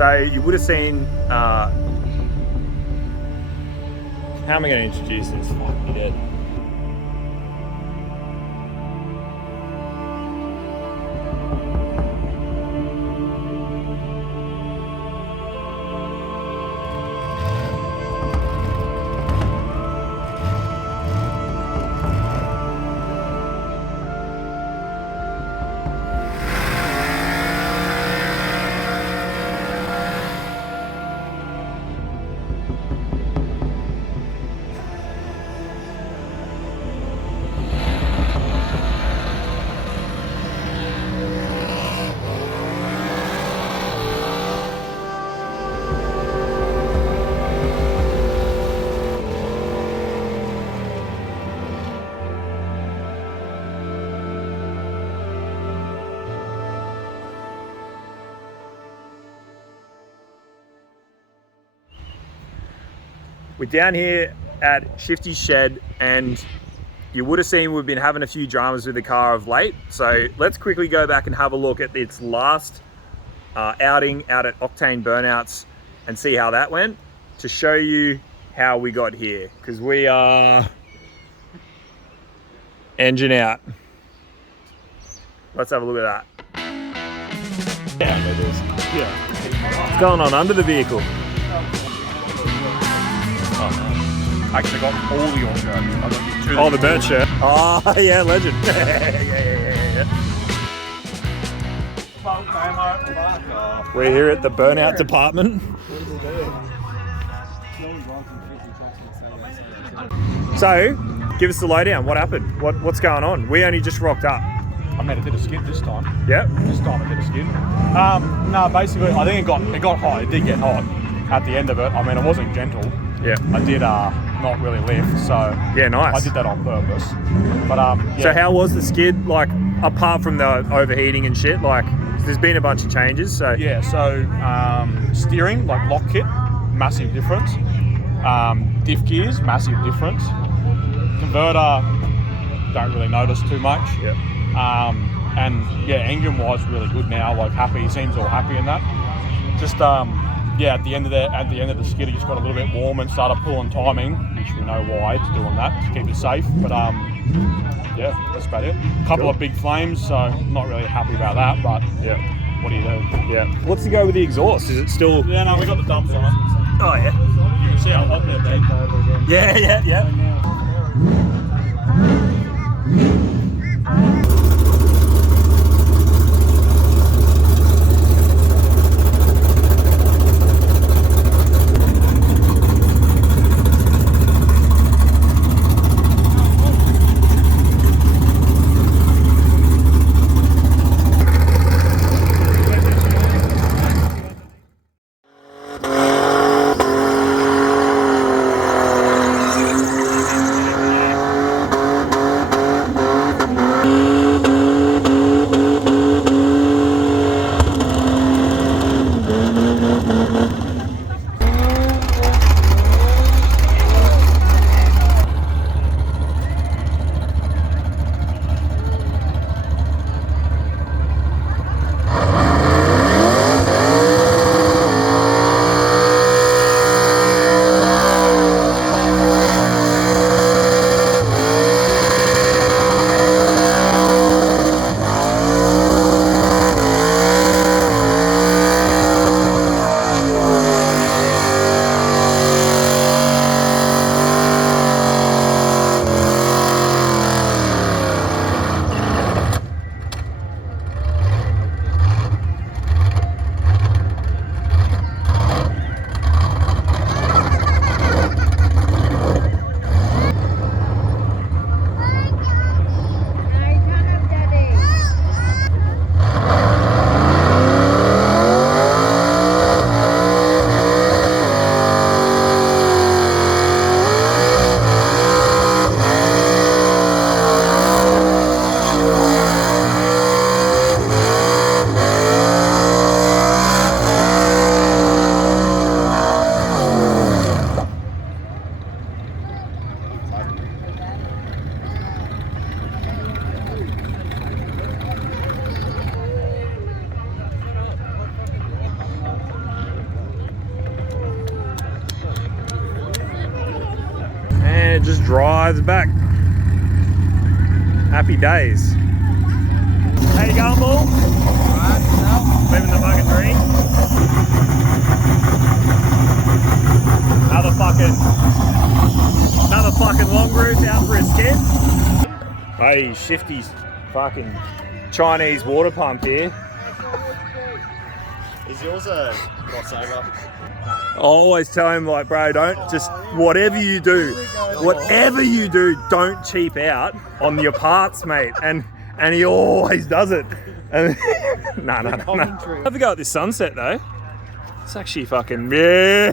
So you would have seen, how am I going to introduce this? Fuck, you dead. We're down here at Shifty's shed, and you would have seen we've been having a few dramas with the car of late. So let's quickly go back and have a look at its last outing out at Octane Burnouts and see how that went, to show you how we got here, because we are engine out. Let's have a look at that. Yeah, it is. Yeah. What's going on under the vehicle? I actually got all your shirts. I got you two. Oh, the burnt shirt. Oh, yeah, legend. yeah. We're here at the Burnout department. So, give us the lowdown. What happened? What's going on? We only just rocked up. I made a bit of skid this time. Yep. This time I did a skid. No, basically, I think it got hot. It did get hot at the end of it. I mean, it wasn't gentle. Yeah. I did not really lift, so yeah, nice. I did that on purpose. But yeah. So how was the skid, like, apart from the overheating and shit? Like, there's been a bunch of changes. So yeah, so steering, like lock kit, massive difference. Diff gears, massive difference. Converter, don't really notice too much. Yeah. And yeah, engine was really good now. Like happy, seems all happy in that. Just yeah, at the end of the skid, it just got a little bit warm and started pulling timing, which we know why it's doing that to keep it safe. But yeah, that's about it. A couple of big flames, so not really happy about that. But yeah, what do you do? Yeah. What's the go with the exhaust? Is it still? Yeah, no, we got the dumps on it. Oh yeah. You can see how hot they're being. Yeah. it just drives back. Happy days. How you going, Bull? Alright, yourself? Living the fucking dream. Another fucking long route out for a skid. Hey, Shifty's fucking Chinese water pump here. Is yours a crossover? I always tell him, like, bro, don't just, whatever you do, don't cheap out on your parts, mate. And he always does it. And no. Have a go at this sunset though. It's actually fucking yeah.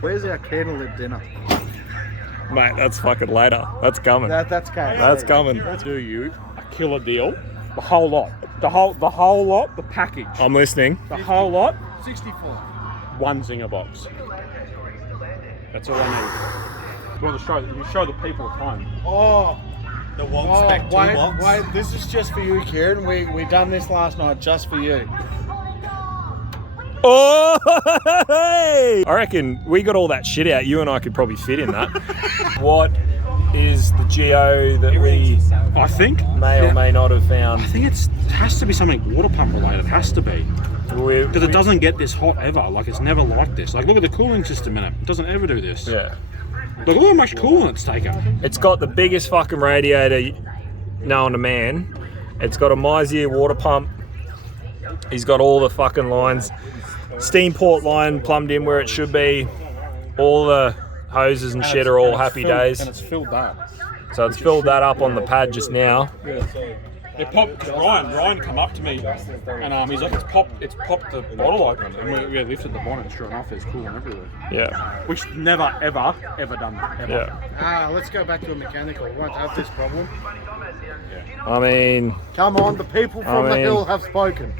Where's our candlelit dinner? Mate, that's fucking later. That's coming. That's okay. That's coming. Do you a killer deal? The whole lot. The whole lot, the package. I'm listening. The whole lot, 64. one zinger box. That's all I need. You want to show the people at home. Oh, The Wong Spec toolbox. wait, this is just for you, Kieran. We done this last night just for you. Oh, hey! I reckon we got all that shit out. You and I could probably fit in that. What is the geo that we I think may or may not have found? I think it has to be something water pump related. It has to be. Because it doesn't get this hot ever. Like, it's never like this. Like, look at the cooling system in it. It doesn't ever do this. Yeah. Look at how much coolant it's taken. It's got the biggest fucking radiator known to man. It's got a Meisier water pump. He's got all the fucking lines. Steam port line plumbed in where it should be. All the hoses and shit are all happy days. And it's filled that. So it's filled that up on the pad just now. It popped, because Ryan come up to me and he's like, it's popped the bottle open. And we lifted the bonnet, sure enough, there's coolant everywhere. Yeah. Which never, ever done that. Ever. Yeah. Let's go back to a mechanical. We won't have this problem. I mean, Come on, the people from the hill have spoken.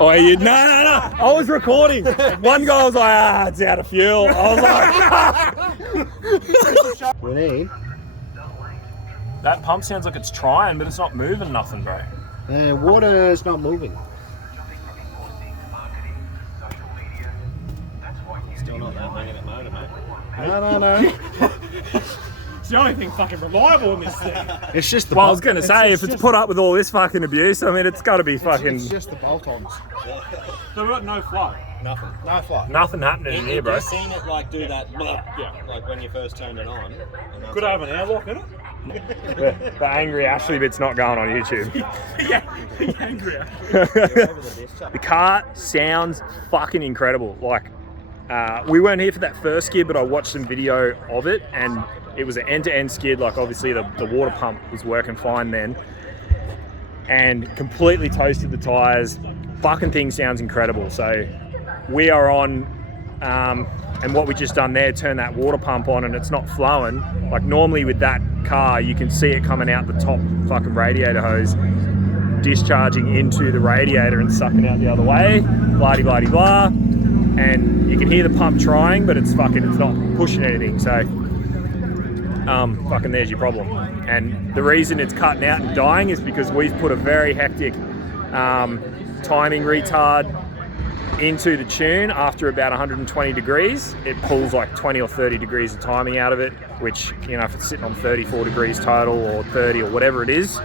oh, you, no. I was recording. One guy was like, it's out of fuel. I was like, We need. that pump sounds like it's trying, but it's not moving nothing, bro. Water is not moving. Still not that Winginit motor, mate. No. It's the only thing fucking reliable in this thing. It's just the. Well, I was going to say, if it's put up with all this fucking abuse, I mean, it's got to be fucking It's just the bolt-ons. So we've got no flow. Nothing. No fly. nothing happening in here, bro. You've seen it like do that, Yeah. like when you first turned it on. Could I have an airlock in it? The angry Ashley bit's not going on YouTube. Yeah, angry. The car sounds fucking incredible. Like, we weren't here for that first skid, but I watched some video of it, and it was an end-to-end skid. Like, obviously the water pump was working fine then, and completely toasted the tires. Fucking thing sounds incredible. So we are on, and what we just done there, turn that water pump on, and it's not flowing. Like, normally with that car, you can see it coming out the top fucking radiator hose, discharging into the radiator and sucking out the other way, blah-de-blah-de-blah. And you can hear the pump trying, but it's not pushing anything. So, fucking there's your problem. And the reason it's cutting out and dying is because we've put a very hectic timing retard into the tune. After about 120 degrees, it pulls like 20 or 30 degrees of timing out of it, which, you know, if it's sitting on 34 degrees total or 30 or whatever it is,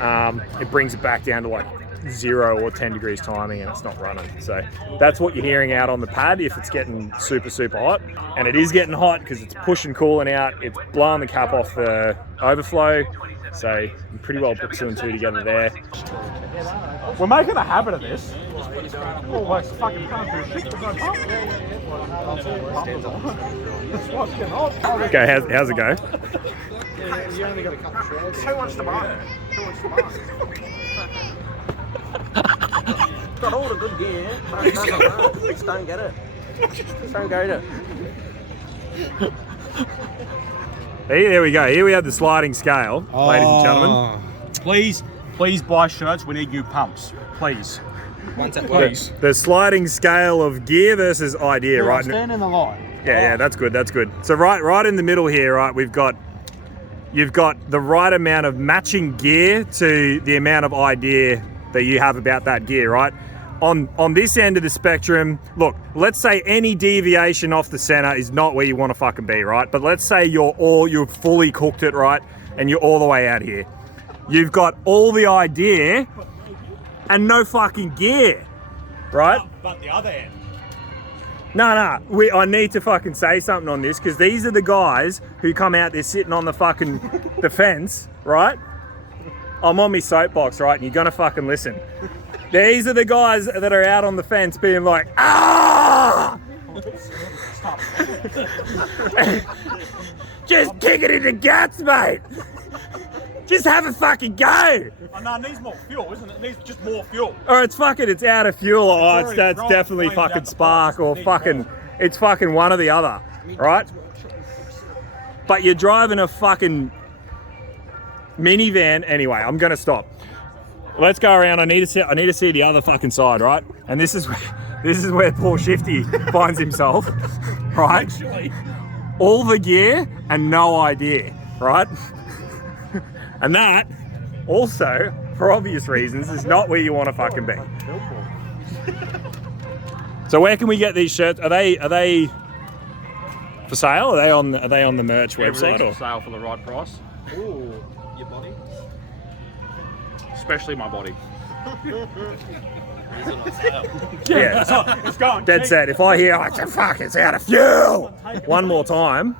it brings it back down to like 0 or 10 degrees timing, and it's not running. So that's what you're hearing out on the pad if it's getting super hot. And it is getting hot because it's pushing coolant out, it's blowing the cap off the overflow. So you pretty well put 2 and 2 together there. We're making a habit of this. Almost fucking can't do shit. Okay, how's it go? You only got a couple of shreds. Who wants to buy it? Got all the good gear. Just don't get it. Just don't get it. Hey, there we go. Here we have the sliding scale, ladies and gentlemen. Please buy shirts. We need new pumps. Please. Once at work. Please. The sliding scale of gear versus idea, right? Stand in the light. Yeah, that's good. That's good. So right in the middle here, right, you've got the right amount of matching gear to the amount of idea that you have about that gear, right? on this end of the spectrum, look, let's say any deviation off the center is not where you want to fucking be, right? But let's say you've fully cooked it, right? And you're all the way out here. You've got all the idea and no fucking gear, right? But the other end. No, I need to fucking say something on this, because these are the guys who come out there sitting on the fucking the fence, right? I'm on my soapbox, right? And you're gonna fucking listen. These are the guys that are out on the fence being like, ah! Just kick it in the guts, mate. Just have a fucking go. Oh, no, it needs more fuel, isn't it? It needs just more fuel. Or it's out of fuel. Oh, that's definitely fucking spark, or fucking, it's fucking one or the other, right? But you're driving a fucking minivan. Anyway, I'm gonna stop. Let's go around. I need to see the other fucking side, right? And this is where poor Shifty finds himself, right? Actually. All the gear and no idea, right? And that, also, for obvious reasons, is not where you want to fucking be. So where can we get these shirts? Are they for sale? Are they on the merch website? Or for sale for the right price. Ooh, your body? Especially my body. Yeah, It's gone. dead set. If I hear, oh, fuck, it's out of fuel, one more time,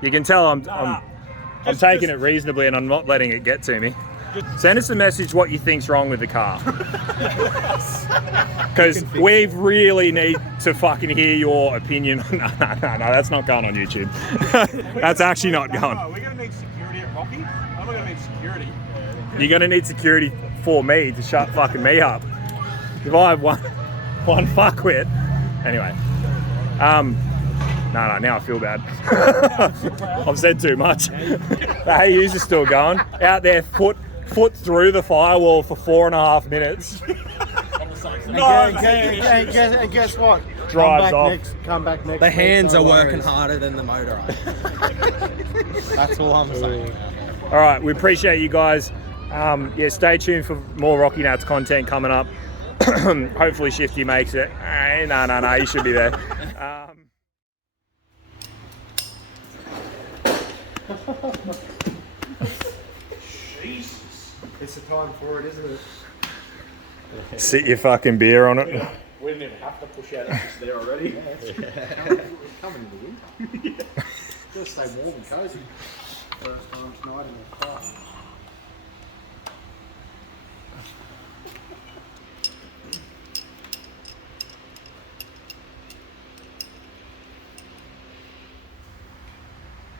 you can tell I'm taking it reasonably and I'm not letting it get to me. Send us a message what you think's wrong with the car. Because we really need to fucking hear your opinion. No, that's not going on YouTube. That's actually not going. No, we're going to need security at Rocky. I'm not going to need security. You're going to need security for me to shut fucking me up. If I have one fuckwit. Anyway. No, now I feel bad. I've said too much. The Hey Yous are still going. Out there, foot through the firewall for 4.5 minutes. And guess what? Drives off. Come back next The week, hands no are working worries. harder than the motor. That's all I'm saying. All right, we appreciate you guys. Yeah, stay tuned for more Rocky Nats content coming up. Hopefully Shifty makes it. No, you should be there. Jesus. It's the time for it, isn't it? Sit your fucking beer on it. We didn't even have to push out. It's there already. We're coming in the winter. Gotta stay warm and cozy. First time tonight in the car.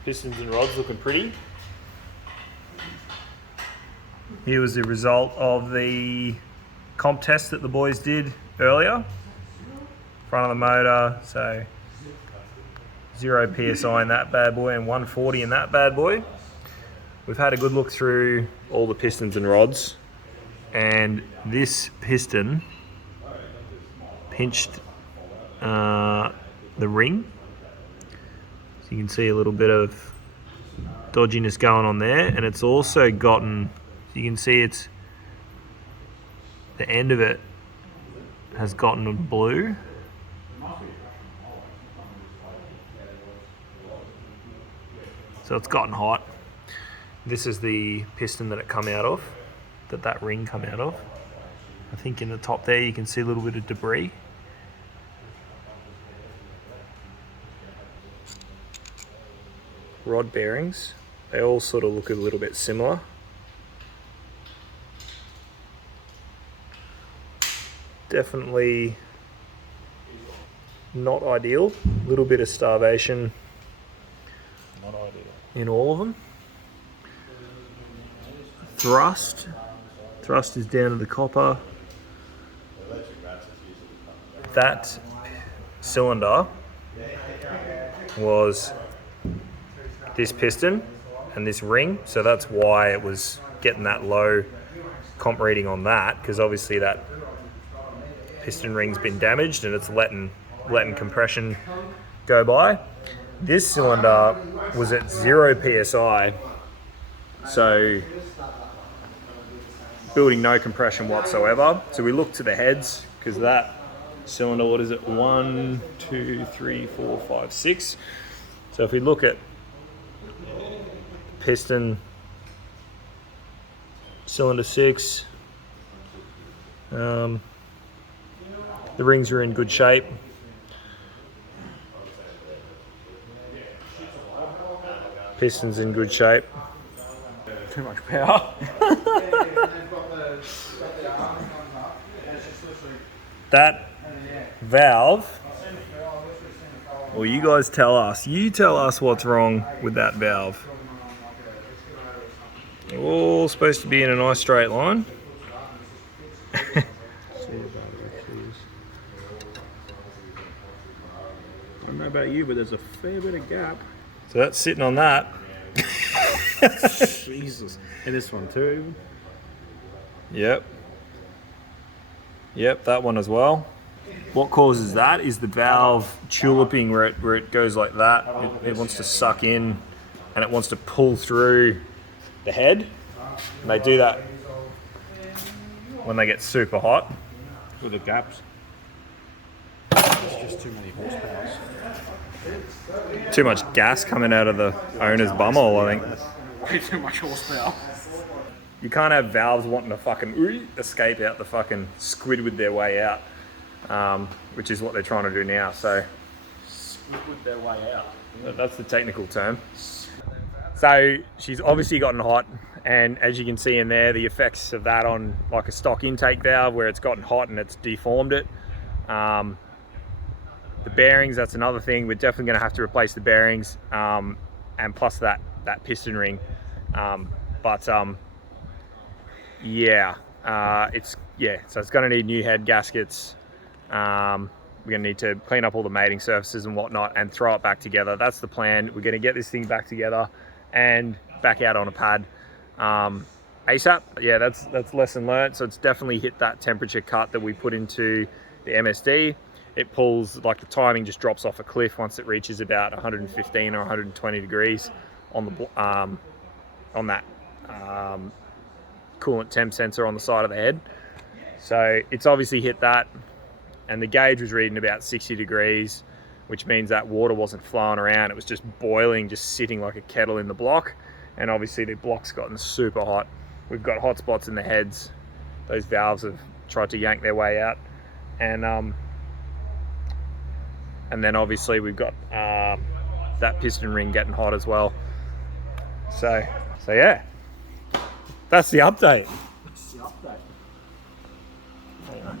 Pistons and rods looking pretty. Here was the result of the comp test that the boys did earlier. Front of the motor, so 0 PSI in that bad boy and 140 in that bad boy. We've had a good look through all the pistons and rods, and this piston pinched the ring. So you can see a little bit of dodginess going on there, and it's also gotten, you can see it's, the end of it has gotten blue. So it's gotten hot. This is the piston that it come out of, that ring come out of. I think in the top there you can see a little bit of debris. Rod bearings, they all sort of look a little bit similar. Definitely not ideal. A little bit of starvation in all of them. Thrust is down to the copper. That cylinder was this piston and this ring, so that's why it was getting that low comp reading on that, because obviously that piston ring's been damaged and it's letting compression go by. This cylinder was at 0 PSI, so building no compression whatsoever. So we look to the heads because that cylinder, what is it? 1, 2, 3, 4, 5, 6. So if we look at piston, cylinder 6, the rings are in good shape. Piston's in good shape. Too much power. That valve, well, you guys tell us. You tell us what's wrong with that valve. All supposed to be in a nice straight line. I don't know about you, but there's a fair bit of gap. So that's sitting on that. Jesus. And this one too. Yep. Yep, that one as well. What causes that is the valve tuliping where it goes like that. It wants to suck in and it wants to pull through the head. And they do that when they get super hot. With the gaps. It's just too many horsepower. Too much gas coming out of the owner's bumhole, I think. Way too much horsepower. You can't have valves wanting to fucking escape out the fucking Squidward their way out, which is what they're trying to do now. So Squidward their way out. that's the technical term. So she's obviously gotten hot, and as you can see in there, the effects of that on like a stock intake valve where it's gotten hot and it's deformed it. The bearings, that's another thing. We're definitely going to have to replace the bearings, and plus that piston ring. So it's going to need new head gaskets. We're going to need to clean up all the mating surfaces and whatnot and throw it back together. That's the plan. We're going to get this thing back together and back out on a pad ASAP. Yeah, that's lesson learned. So it's definitely hit that temperature cut that we put into the MSD. It pulls, like the timing just drops off a cliff once it reaches about 115 or 120 degrees on the on that coolant temp sensor on the side of the head. So it's obviously hit that, and the gauge was reading about 60 degrees, which means that water wasn't flowing around. It was just boiling, just sitting like a kettle in the block. And obviously the block's gotten super hot. We've got hot spots in the heads. Those valves have tried to yank their way out. And then obviously we've got that piston ring getting hot as well. So yeah, that's the update. That's the update. Anyway.